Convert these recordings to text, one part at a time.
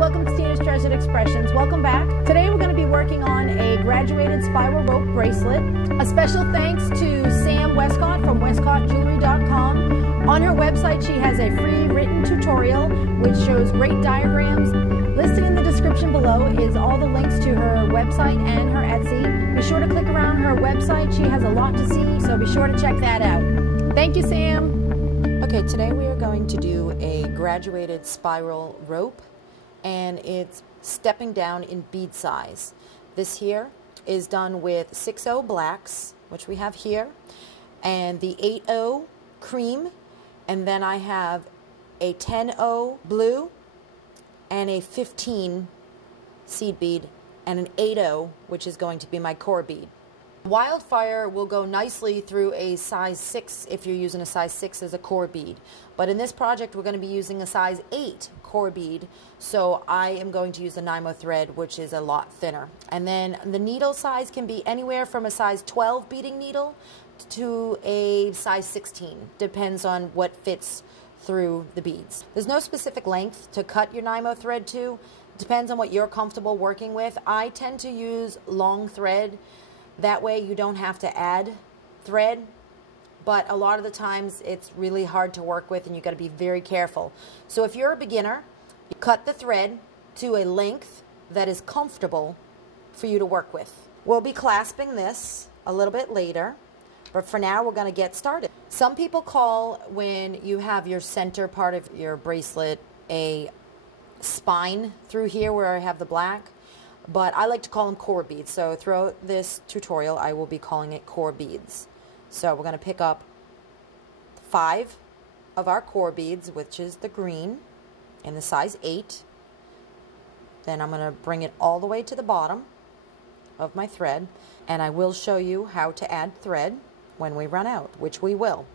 welcome to Tina's Treasured Expressions. Welcome back. Today we're going to be working on a graduated spiral rope bracelet. A special thanks to Sam Westcott from westcottjewelry.com. On her website she has a free written tutorial which shows great diagrams. Listed in the description below is all the links to her website and her Etsy. Be sure to click around her website. She has a lot to see, so be sure to check that out. Thank you, Sam. Okay, today we are going to do a graduated spiral rope, and it's stepping down in bead size. This here is done with 6/0 blacks, which we have here, and the 8/0 cream, and then I have a 10/0 blue and a 15 seed bead and an 8/0, which is going to be my core bead. Wildfire will go nicely through a size 6 if you're using a size 6 as a core bead. But in this project we're going to be using a size 8 core bead, so I am going to use the Nymo thread, which is a lot thinner. And then the needle size can be anywhere from a size 12 beading needle to a size 16. Depends on what fits through the beads. There's no specific length to cut your Nymo thread to. Depends on what you're comfortable working with. I tend to use long thread. That way you don't have to add thread, but a lot of the times it's really hard to work with and you got to be very careful. So if you're a beginner, you cut the thread to a length that is comfortable for you to work with. We'll be clasping this a little bit later, but for now we're going to get started. Some people call, when you have your center part of your bracelet, a spine through here where I have the black, but I like to call them core beads. So throughout this tutorial I will be calling it core beads. So we're going to pick up 5 of our core beads, which is the green in the size 8. Then I'm going to bring it all the way to the bottom of my thread, and I will show you how to add thread when we run out, which we will.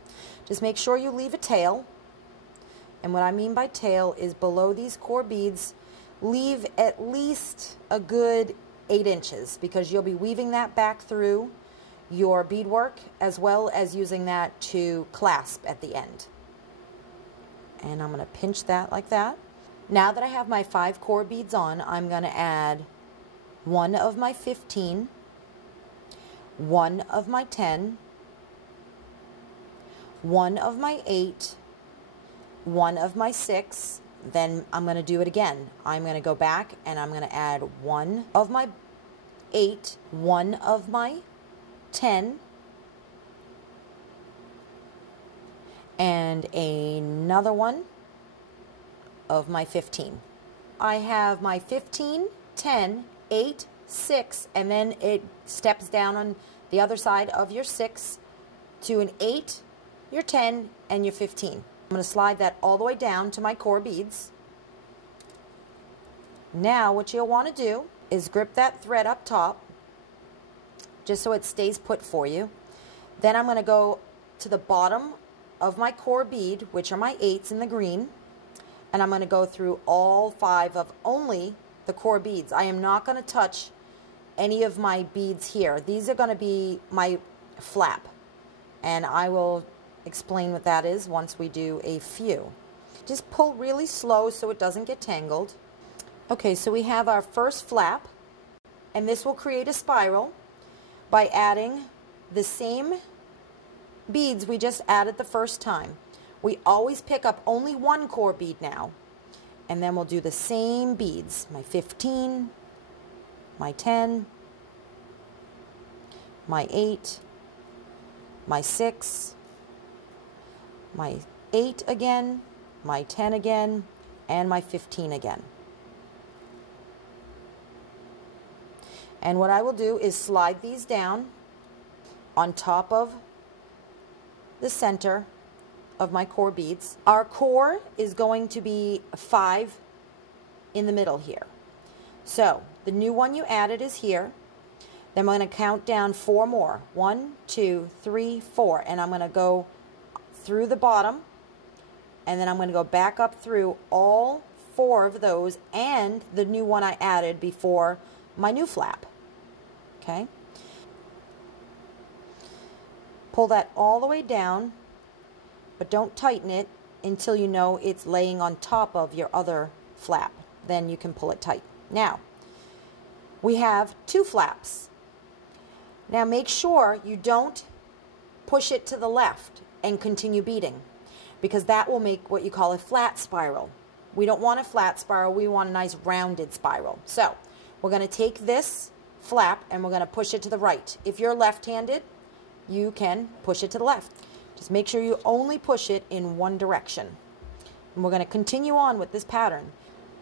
Just make sure you leave a tail, and what I mean by tail is below these core beads leave at least a good 8 inches, because you'll be weaving that back through your beadwork as well as using that to clasp at the end. And I'm going to pinch that like that. Now that I have my 5 core beads on, I'm going to add 1 of my 15, 1 of my 10, 1 of my 8, 1 of my 6, then I'm going to do it again. I'm going to go back and I'm going to add 1 of my 8, 1 of my 10, and another one of my 15. I have my 15, 10, 8, 6, and then it steps down on the other side of your 6 to an 8, your 10, and your 15. I'm going to slide that all the way down to my core beads. Now what you'll want to do is grip that thread up top just so it stays put for you. Then I'm going to go to the bottom of my core bead, which are my 8s in the green, and I'm going to go through all 5 of only the core beads. I am not going to touch any of my beads here. These are going to be my flap, and I will explain what that is once we do a few. Just pull really slow so it doesn't get tangled. Okay, so we have our first flap, and this will create a spiral by adding the same beads we just added the first time. We always pick up only 1 core bead now, and then we'll do the same beads. My 15, my 10, my 8, my 6, my 8 again, my 10 again, and my 15 again. And what I will do is slide these down on top of the center of my core beads. Our core is going to be 5 in the middle here. So the new one you added is here. Then I'm going to count down 4 more. 1, 2, 3, 4. And I'm going to go through the bottom, and then I'm going to go back up through all 4 of those and the new one I added before my new flap. Okay? Pull that all the way down, but don't tighten it until you know it's laying on top of your other flap. then you can pull it tight. Now, we have 2 flaps. Now make sure you don't push it to the left and continue beating, because that will make what you call a flat spiral. We don't want a flat spiral, we want a nice rounded spiral. So we're going to take this flap and we're going to push it to the right. If you're left-handed, you can push it to the left. Just make sure you only push it in one direction. And we're going to continue on with this pattern.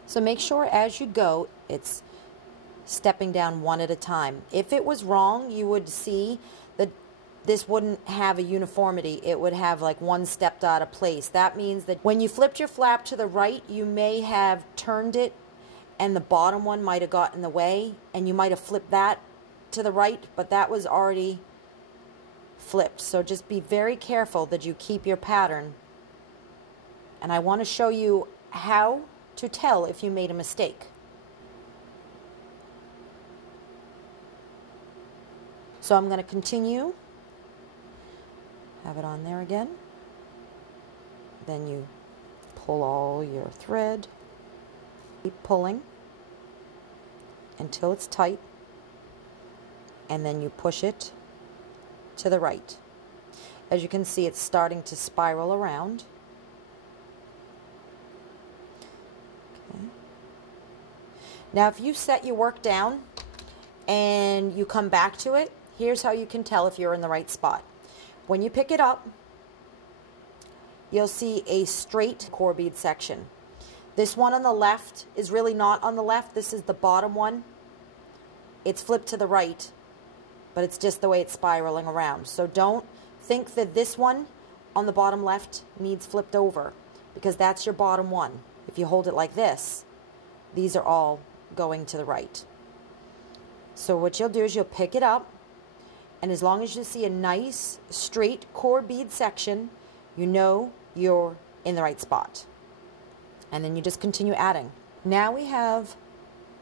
So make sure as you go, it's stepping down one at a time. If it was wrong, you would see that this wouldn't have a uniformity. It would have like one stepped out of place. That means that when you flipped your flap to the right, you may have turned it and the bottom one might have got in the way, and you might have flipped that to the right, but that was already flipped. So just be very careful that you keep your pattern. And I want to show you how to tell if you made a mistake. So I'm going to continue. Have it on there again. Then you pull all your thread. Keep pulling until it's tight. And then you push it to the right. As you can see, it's starting to spiral around. Okay. Now if you set your work down and you come back to it, here's how you can tell if you're in the right spot. When you pick it up, you'll see a straight core bead section. This one on the left is really not on the left. This is the bottom one. It's flipped to the right, but it's just the way it's spiraling around. So don't think that this one on the bottom left needs flipped over, because that's your bottom one. If you hold it like this, these are all going to the right. So what you'll do is you'll pick it up, and as long as you see a nice straight core bead section, you know you're in the right spot. And then you just continue adding. Now we have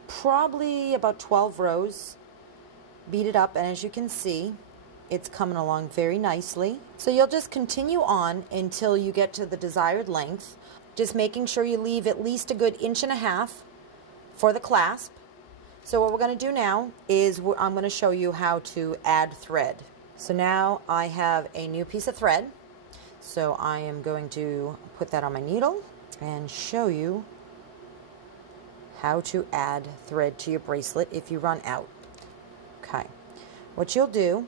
probably about 12 rows beaded up, and as you can see, it's coming along very nicely. So you'll just continue on until you get to the desired length, just making sure you leave at least a good 1.5 inches for the clasp. So what we're going to do now is I'm going to show you how to add thread. So now I have a new piece of thread. So I am going to put that on my needle and show you how to add thread to your bracelet if you run out. Okay, what you'll do,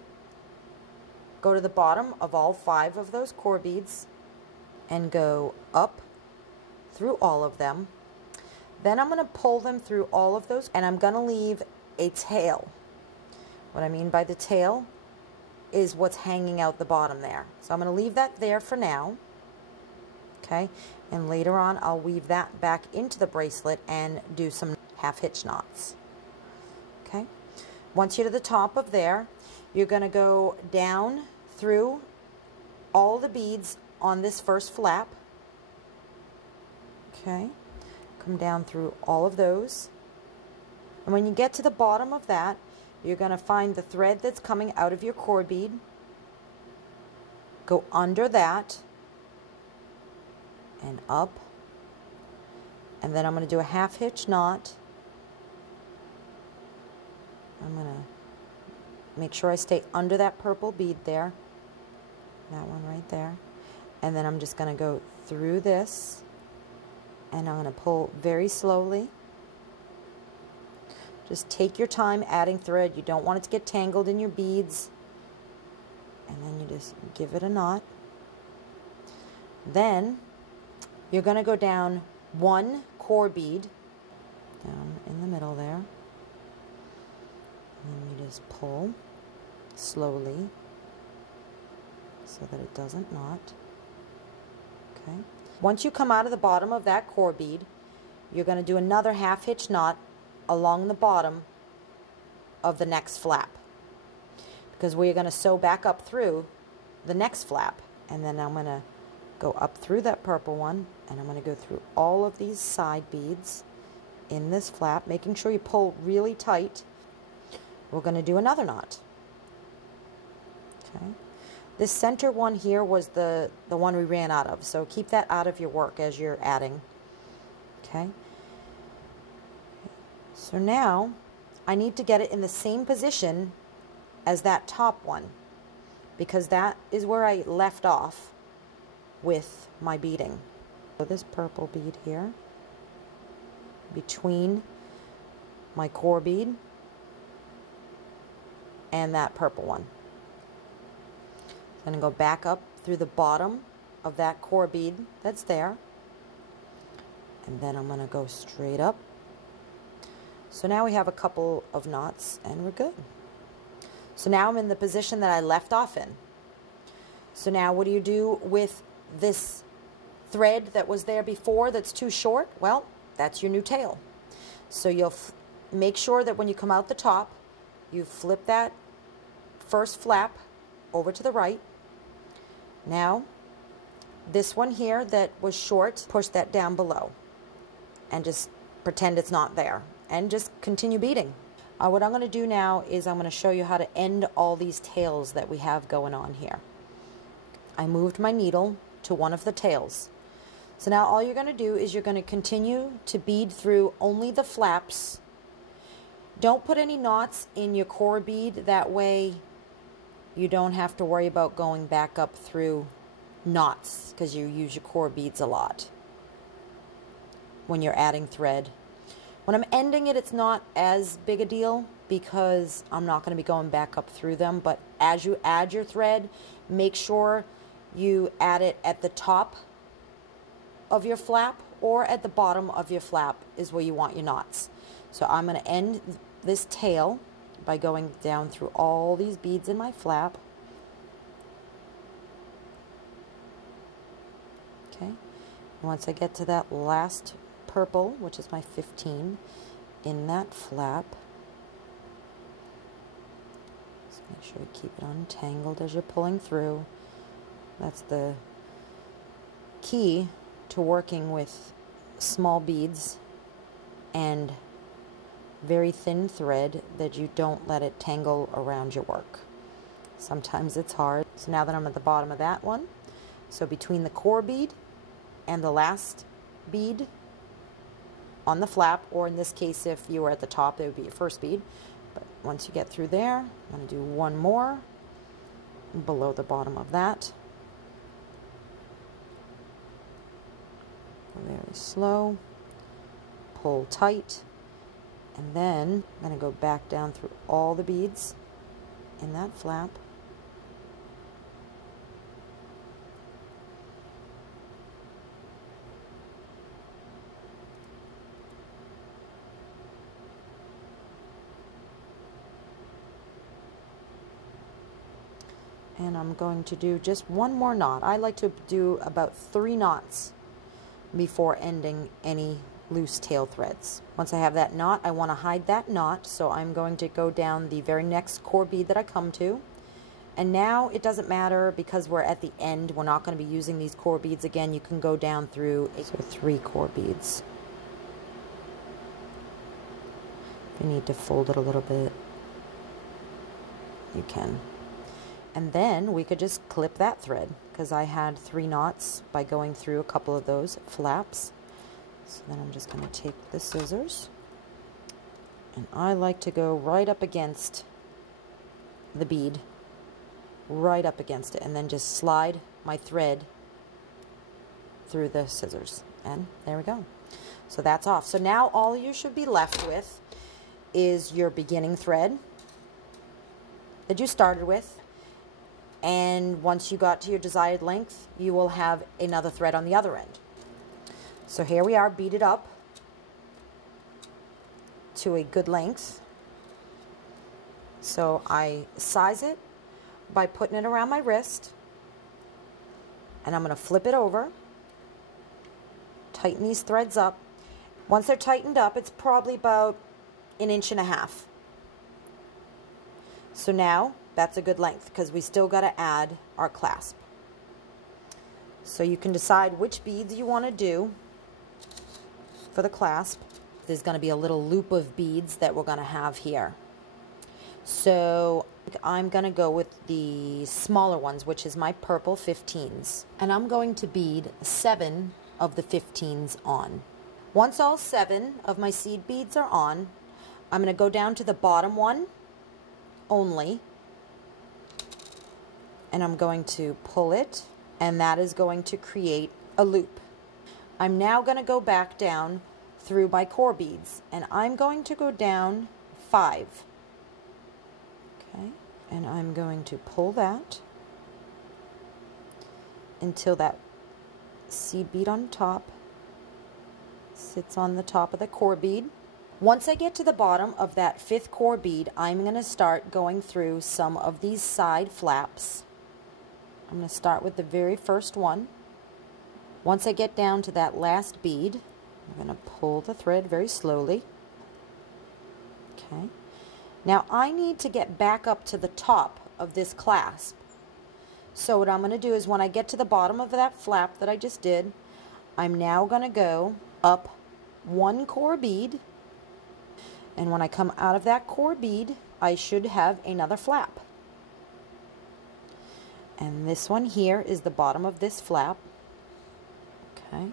go to the bottom of all 5 of those core beads and go up through all of them. Then I'm going to pull them through all of those, and I'm going to leave a tail. What I mean by the tail is what's hanging out the bottom there. So I'm going to leave that there for now. Okay, and later on I'll weave that back into the bracelet and do some half hitch knots. Okay, once you're to the top of there, you're going to go down through all the beads on this first flap. Okay, come down through all of those, and when you get to the bottom of that, you're going to find the thread that's coming out of your core bead, go under that and up, and then I'm going to do a half hitch knot. I'm going to make sure I stay under that purple bead there, that one right there, and then I'm just going to go through this, and I'm going to pull very slowly. Just take your time adding thread. You don't want it to get tangled in your beads, and then you just give it a knot. Then you're going to go down 1 core bead down in the middle there, and then you just pull slowly so that it doesn't knot. Okay. Once you come out of the bottom of that core bead, you're going to do another half hitch knot along the bottom of the next flap, because we're going to sew back up through the next flap, and then I'm going to go up through that purple one, and I'm going to go through all of these side beads in this flap, making sure you pull really tight. We're going to do another knot. Okay. This center one here was the one we ran out of, so keep that out of your work as you're adding. Okay. So now I need to get it in the same position as that top one, because that is where I left off with my beading. So this purple bead here between my core bead and that purple one. I'm going to go back up through the bottom of that core bead that's there, and then I'm going to go straight up. So now we have a couple of knots and we're good. So now I'm in the position that I left off in. So now what do you do with this thread that was there before that's too short? Well, that's your new tail. So you'll make sure that when you come out the top, you flip that first flap over to the right. Now, this one here that was short, push that down below and just pretend it's not there and just continue beading. What I'm going to do now is I'm going to show you how to end all these tails that we have going on here. I moved my needle to one of the tails. So now all you're going to do is you're going to continue to bead through only the flaps. Don't put any knots in your core bead, that way you don't have to worry about going back up through knots, because you use your core beads a lot when you're adding thread. When I'm ending it, it's not as big a deal because I'm not going to be going back up through them, but as you add your thread, make sure you add it at the top of your flap or at the bottom of your flap is where you want your knots. So I'm going to end this tail by going down through all these beads in my flap. Okay, once I get to that last purple, which is my 15, in that flap, just make sure you keep it untangled as you're pulling through. That's the key to working with small beads and very thin thread, that you don't let it tangle around your work. Sometimes it's hard. So now that I'm at the bottom of that one, so between the core bead and the last bead on the flap, or in this case if you were at the top, it would be your first bead, but once you get through there, I'm going to do one more below the bottom of that. Go very slow, pull tight, and then I'm going to go back down through all the beads in that flap. And I'm going to do just one more knot. I like to do about 3 knots before ending any loose tail threads. Once I have that knot, I want to hide that knot, so I'm going to go down the very next core bead that I come to. And now it doesn't matter because we're at the end, we're not going to be using these core beads again. You can go down through 3 core beads. If you need to fold it a little bit, you can. And then we could just clip that thread, because I had 3 knots by going through a couple of those flaps. So then I'm just going to take the scissors, and I like to go right up against the bead, right up against it, and then just slide my thread through the scissors. And there we go. So that's off. So now all you should be left with is your beginning thread that you started with. And once you got to your desired length, you will have another thread on the other end. So here we are, beaded up to a good length. So I size it by putting it around my wrist, and I'm going to flip it over, tighten these threads up. Once they're tightened up, it's probably about 1.5 inches. So now that's a good length, because we still got to add our clasp. So you can decide which beads you want to do for the clasp. There's going to be a little loop of beads that we're going to have here. So I'm going to go with the smaller ones, which is my purple 15s. And I'm going to bead 7 of the 15s on. Once all 7 of my seed beads are on, I'm going to go down to the bottom one only, and I'm going to pull it, and that is going to create a loop. I'm now going to go back down through my core beads, and I'm going to go down 5. Okay, and I'm going to pull that until that seed bead on top sits on the top of the core bead. Once I get to the bottom of that 5th core bead, I'm going to start going through some of these side flaps. I'm going to start with the very first one. Once I get down to that last bead, I'm going to pull the thread very slowly. Okay. Now I need to get back up to the top of this clasp. So what I'm going to do is when I get to the bottom of that flap that I just did, I'm now going to go up 1 core bead, and when I come out of that core bead, I should have another flap. And this one here is the bottom of this flap. Okay,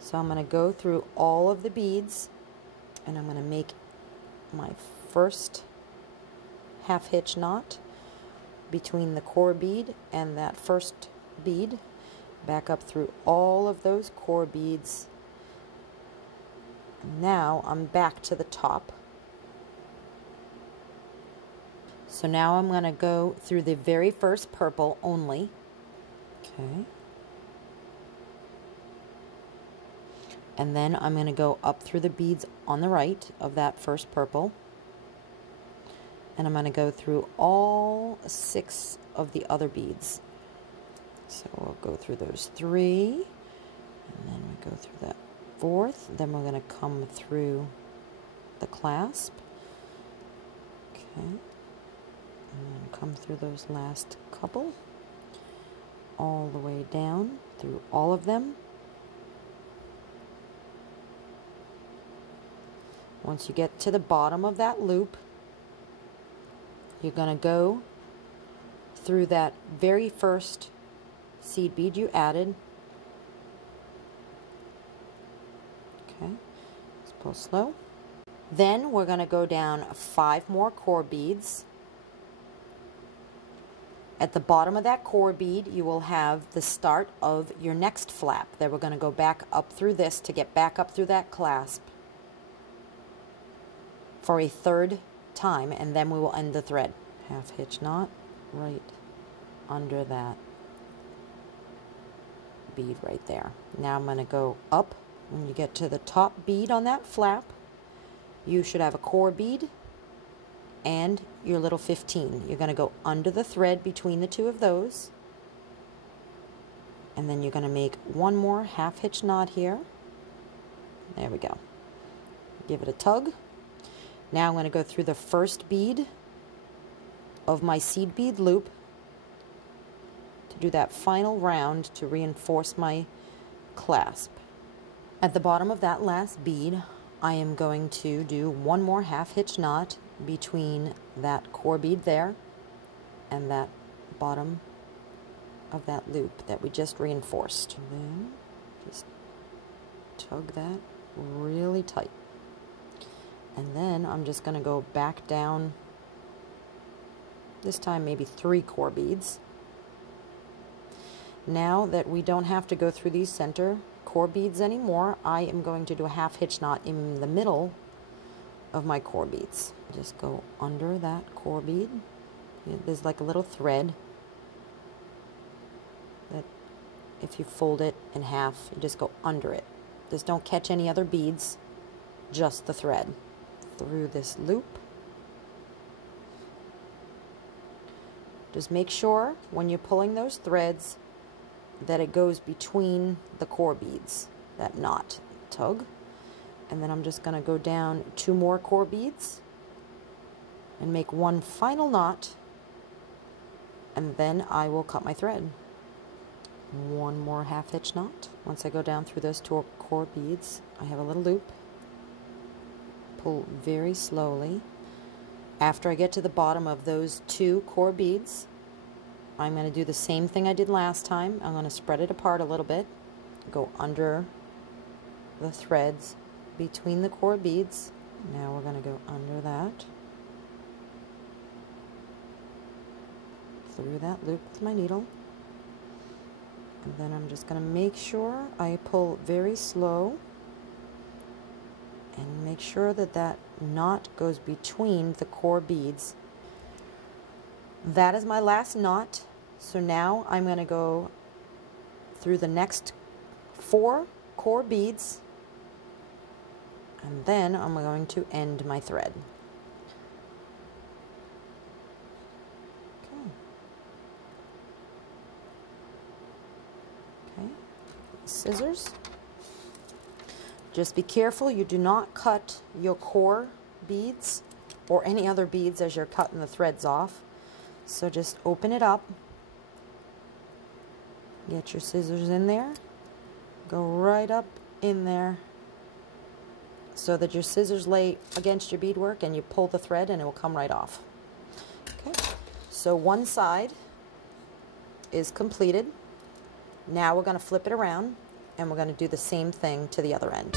so I'm going to go through all of the beads, and I'm going to make my first half hitch knot between the core bead and that first bead, back up through all of those core beads. Now I'm back to the top. So now I'm going to go through the very first purple only. Okay. And then I'm going to go up through the beads on the right of that first purple. And I'm going to go through all 6 of the other beads. So we'll go through those 3, and then we go through that 4th. Then we're going to come through the clasp. Okay. And then come through those last couple, all the way down through all of them. Once you get to the bottom of that loop, you're going to go through that very first seed bead you added. Okay, let's pull slow. Then we're going to go down 5 more core beads. At the bottom of that core bead, you will have the start of your next flap. Then we're going to go back up through this to get back up through that clasp for a 3rd time, and then we will end the thread. Half hitch knot right under that bead right there. Now I'm going to go up. When you get to the top bead on that flap, you should have a core bead and your little 15. You're going to go under the thread between the 2 of those, and then you're going to make 1 more half hitch knot here. There we go. Give it a tug. Now I'm going to go through the first bead of my seed bead loop to do that final round to reinforce my clasp. At the bottom of that last bead, I am going to do 1 more half hitch knot between that core bead there and that bottom of that loop that we just reinforced. And then just tug that really tight. And then I'm just going to go back down, this time maybe 3 core beads. Now that we don't have to go through these center core beads anymore, I am going to do a half hitch knot in the middle of my core beads. Just go under that core bead. There's like a little thread that if you fold it in half, you just go under it. Just don't catch any other beads, just the thread. Through this loop. Just make sure when you're pulling those threads that it goes between the core beads, that knot. Tug. And then I'm just going to go down 2 more core beads and make 1 final knot, and then I will cut my thread. 1 more half hitch knot. Once I go down through those 2 core beads, I have a little loop. Pull very slowly. After I get to the bottom of those 2 core beads, I'm going to do the same thing I did last time. I'm going to spread it apart a little bit, go under the threads between the core beads, Now we're going to go under that, through that loop with my needle, and then I'm just going to make sure I pull very slow and make sure that that knot goes between the core beads. That is my last knot. So now I'm going to go through the next 4 core beads, and then I'm going to end my thread. Okay, scissors. Just be careful you do not cut your core beads or any other beads as you're cutting the threads off. So just open it up, get your scissors in there, go right up in there so that your scissors lay against your beadwork, and you pull the thread and it will come right off. Okay, so one side is completed. Now we're going to flip it around and we're going to do the same thing to the other end.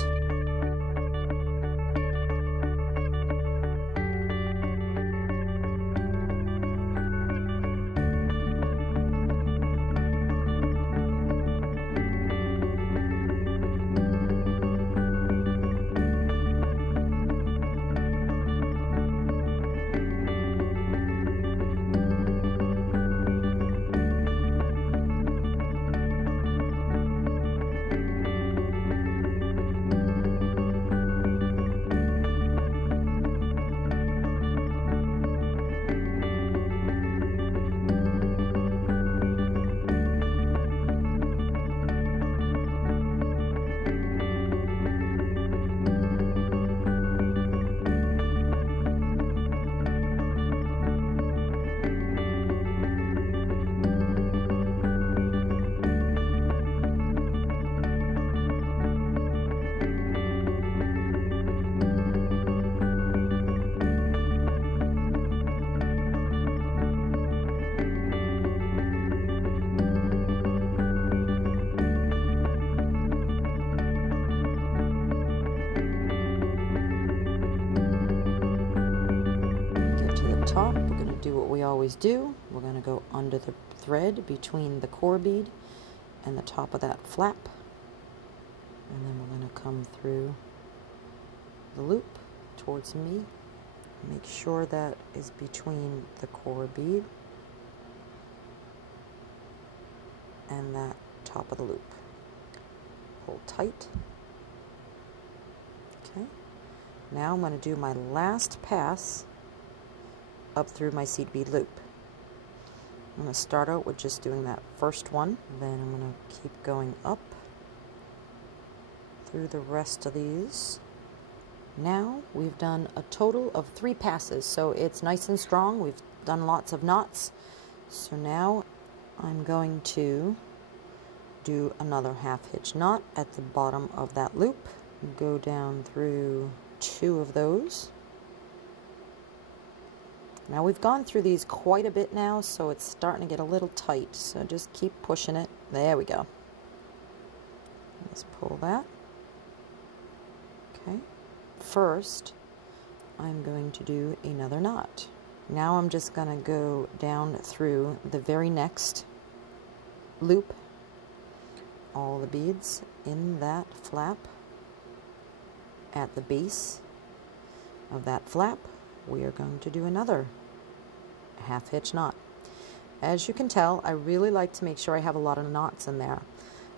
Top, we're going to do what we always do. We're going to go under the thread between the core bead and the top of that flap, and then we're going to come through the loop towards me. Make sure that is between the core bead and that top of the loop. Pull tight. Okay, now I'm going to do my last pass up through my seed bead loop. I'm going to start out with just doing that first one, then I'm going to keep going up through the rest of these. Now we've done a total of 3 passes, so it's nice and strong. We've done lots of knots. So now I'm going to do another half hitch knot at the bottom of that loop, go down through 2 of those. Now we've gone through these quite a bit now, so it's starting to get a little tight, so just keep pushing it. There we go. Let's pull that. Okay. First, I'm going to do another knot. Now I'm just going to go down through the very next loop, all the beads in that flap. At the base of that flap, we are going to do another half hitch knot. As you can tell, I really like to make sure I have a lot of knots in there.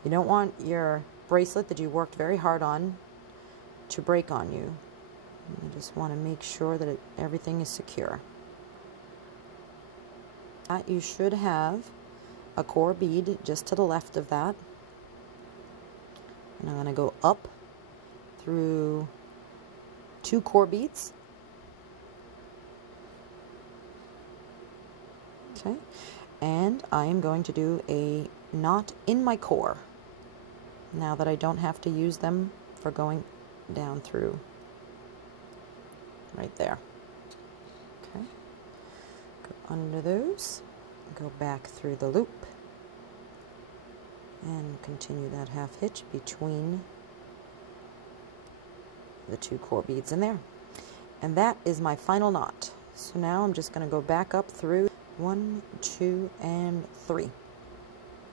You don't want your bracelet that you worked very hard on to break on you. You just want to make sure that everything is secure. You should have a core bead just to the left of that. And I'm going to go up through 2 core beads. Okay, and I am going to do a knot in my core now that I don't have to use them for going down through right there. Okay, go under those, go back through the loop, and continue that half hitch between the 2 core beads in there. And that is my final knot. So now I'm just going to go back up through 1, 2, and 3.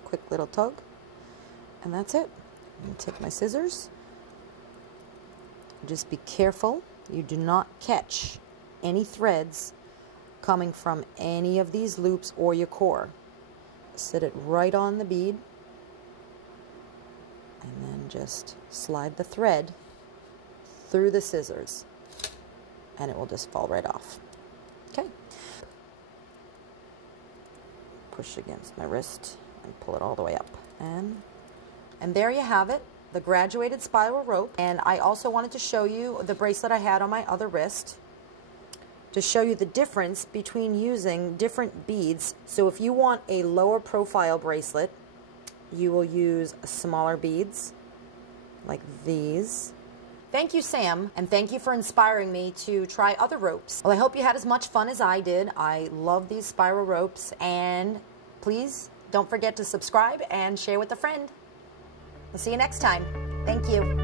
Quick little tug, and that's it. I'm going to take my scissors. Just be careful you do not catch any threads coming from any of these loops or your core. Sit it right on the bead, and then just slide the thread through the scissors, and it will just fall right off. Okay. Push against my wrist and pull it all the way up. And there you have it, the graduated spiral rope. And I also wanted to show you the bracelet I had on my other wrist to show you the difference between using different beads. So if you want a lower profile bracelet, you will use smaller beads like these. Thank you, Sam, and thank you for inspiring me to try other ropes. Well, I hope you had as much fun as I did. I love these spiral ropes, and please don't forget to subscribe and share with a friend. We'll see you next time. Thank you.